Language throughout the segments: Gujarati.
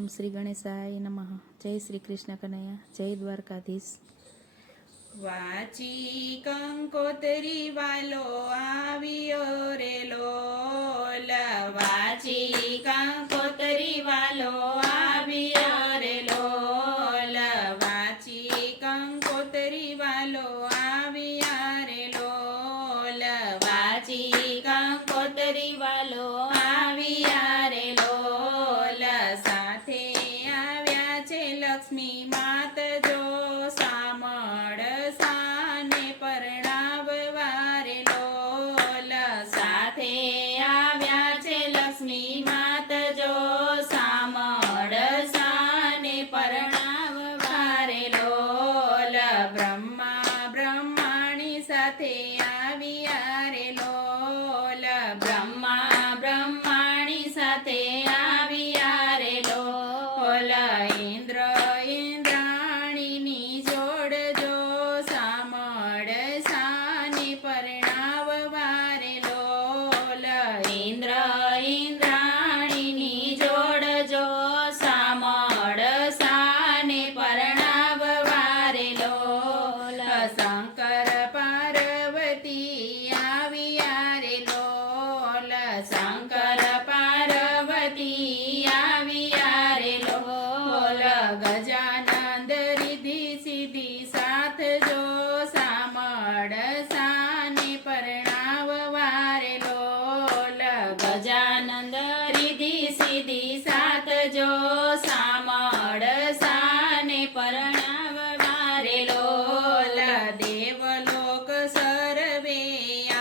ઓમ શ્રી ગણેશાય નમઃ. જય શ્રી કૃષ્ણ કનૈયા, જય દ્વારકાધીશ. વાચી કંકોતરી વાલો આવ્યો રે લોલ, વાચી કંકોતરી વાલો આવ્યો રે લોલ, વાચી કંકોતરી વાલો આવ્યા રે લોલ, વાચી કંકોતરી વાલો આવ્યા રે લોલ. સાથે આવ્યા છે લક્ષ્મી માત જો સામળ સાને પરણાવવા રે લોલ, સાથે આવ્યા છે લક્ષ્મી માત જો સામળ સાને પરણાવવા રે લોલ. બ્રહ્મા બ્રહ્માણી સાથે આવ્યા રે લોલ, બ્રહ્મા બ્રહ્માણી સાથે આવ્યા રે લોલ. ઇન્દ્ર ઇન્દ્રાણીની જોડ જો સામળ સાને પરણાવવા રે લોલ, ઇન્દ્ર ઇન્દ્રાણીની જોડ જો સામળ સાને પરણાવવા રે લોલ. શંકર પાર્વતી આવ્યા રે લોલ, શંકર પાર્વતી આવ્યા રે લોલ. ગજાનંદ રીધી સીધી સાથ જો સામળ સાને પરણાવવા રે લોલ, ગજાનંદ રીધી સીધી સાથ જો સામળ સાને પરણાવવા રે લોલ. દેવલોક સર્વે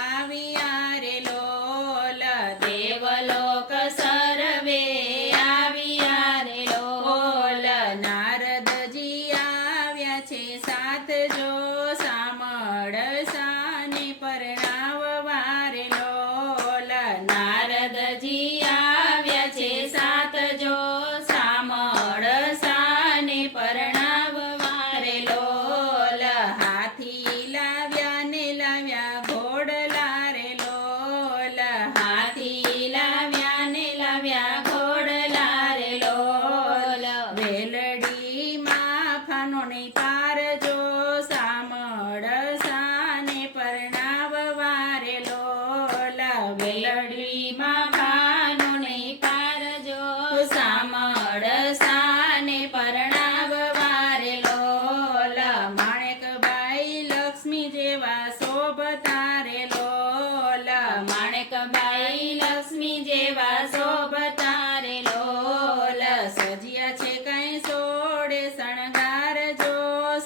આવ્યા રે લોલ, દેવલોક સર્વે આવ્યા રે લોલ. નારદજી આવ્યા છે સાથ જો સામળ સાને પરણાવવા રે લોલ, નારદજી આવ્યા છે સાથ જો સામળ સાને પરણાવવા રે લોલ. હાથી લાવ્યા ને લાવ્યા ઘોડલા રે લોલ, હાથી લાવ્યા ને લાવ્યા ઘોડલા રે લોલ. વેલડીમાં ફાનો નહીં પાર જો સામળ સાને પરણાવવા રે લોલ, વેલડીમાં ફાનો નહીં પાર જો સામળ સાને પરણાવવા રે લોલ. માણેકબાઈ લક્ષ્મી જેવા શોભતા રે લોલ, માણેકબાઈ લક્ષ્મી જેવા શોભતા રે લોલ. સજ્યા છે કઈ સોડે શણગાર જો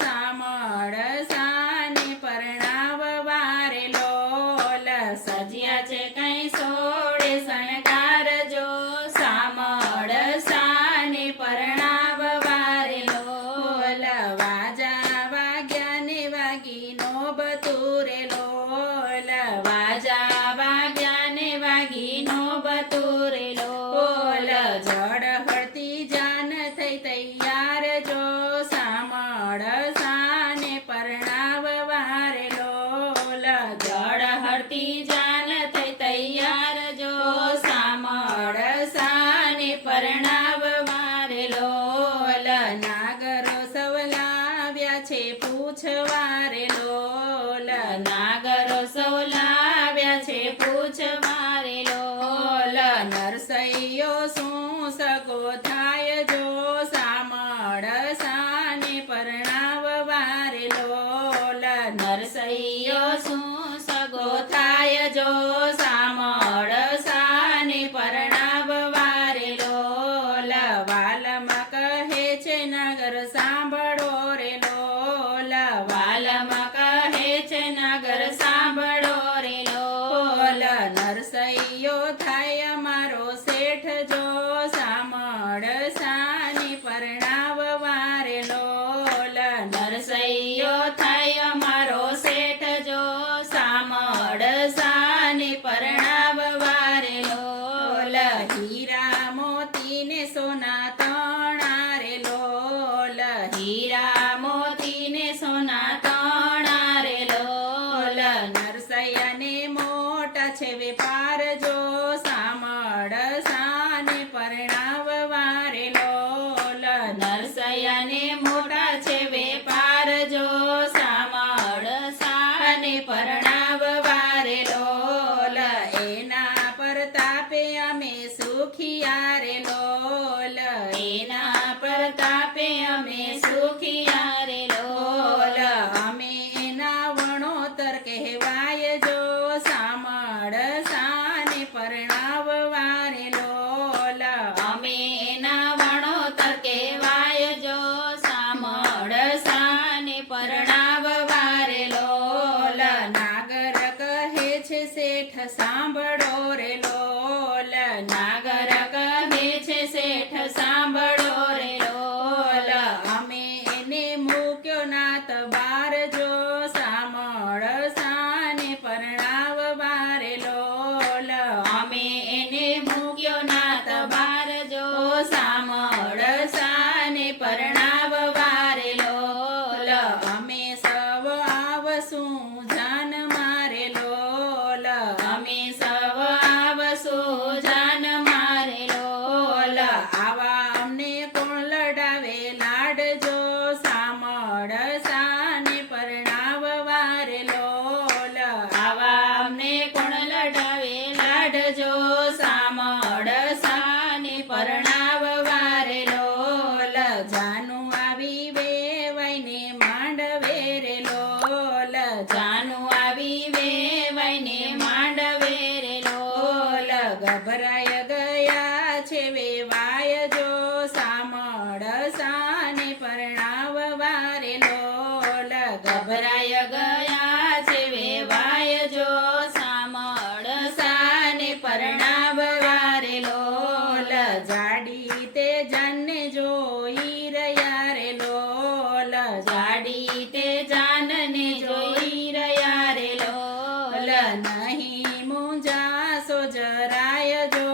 સામળ સાને પરણાવવા રે લોલ, સજ્યા છે કઈ સોડે શણગાર જો સામળ સાને પરણાવવા રે લોલ. વાજા વાગ્યા ને વાગી નો બતુરે લોલ, વાજા વાગ્યા ને વાગી નો બતુરે લોલ. જડ હળતી જાન થઈ તૈયાર જો સામળ સાને પરણાવવા રે લોલ, જડ હળતી જાન થઈ તૈયાર જો સામળ સાને પરણાવવા રે લોલ. નાગરો સવલાવ્યા છે પૂછવા રે લોલ, નાગરો સવલાવ્યા છે પૂછવા રે લોલ. નરસૈયો શું સગો થાય જો સામળ સાને પરણાવવા રે લોલ, નરસૈયો શું સગો થાય જો સામળ સાને પરણાવવા રે લોલ. વાલમાં કહે છે નાગર સાંભળો રે લોલ, વાલમાં કહે છે નાગર સાંભળો રે લોલ. નરસૈયો થાય અમારો શેઠ જો સામળ સાને પરણાવવા રે લોલ, નરસૈયો થાય અમારો શેઠ જો સામળ સાને સાંભળો રે લોલ નાગર કહે છે શેઠ સાંભળો રે લોલ અમે એને મૂક્યો નાત બાર જો સામળ સાને પરણાવવા રે લોલ અમે એને મૂક્યો નાત બાર જો સામળ સાને પરણાવવા રે લોલ અમે સવ આવશું જાન મારે લોલ અમે સવ આવશું જાન મારે લોલ આવા અમને કોણ લડાવે લાડજો સામળ સાને પરણાવવા રે લોલ આવા અમને કોણ લડાવે લાડજો સામળ સાને પરણાવવા રે લોલ જાનું આવી વેવાઈને માંડવે રે લોલ જાનું આવી વેવાઈને માંડવે રે લોલ ગભરાય ગયા છે વેવાય જો સામળ સાને પરણાવવા રે લોલ ગભરાય ગયા છે વેવાય જો સામળ સાને પરણાવવા રે લોલ જાડી તે જાનને જોઈ રહ્યા રે લોલ જાડી તે જાનને જોઈ રહ્યા રે લોલ નહીં મૂંઝાશો જરાય જો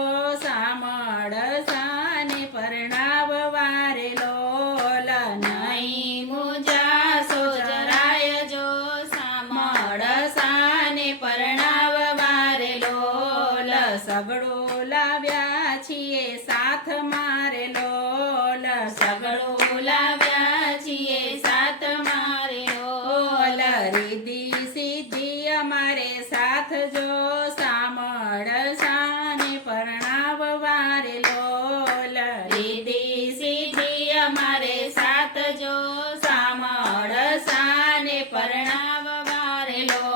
સામળ સાને પરણાવવા રે લોલ નહીં મૂંઝાશો જરાય જો સામળ સાને પરણાવવા રે લોલ સગડો લાવ્યા છીએ સાથ મારે લોલ સગડો લાવ્યા છીએ સાથ મારે લોલ રીધી સીધી અમારે સાથ જો સામળ સાને પરણાવવા રે લોલ રીધી સીધી અમારે સાથ જો સામળ સાને પરણાવવા રે લોલ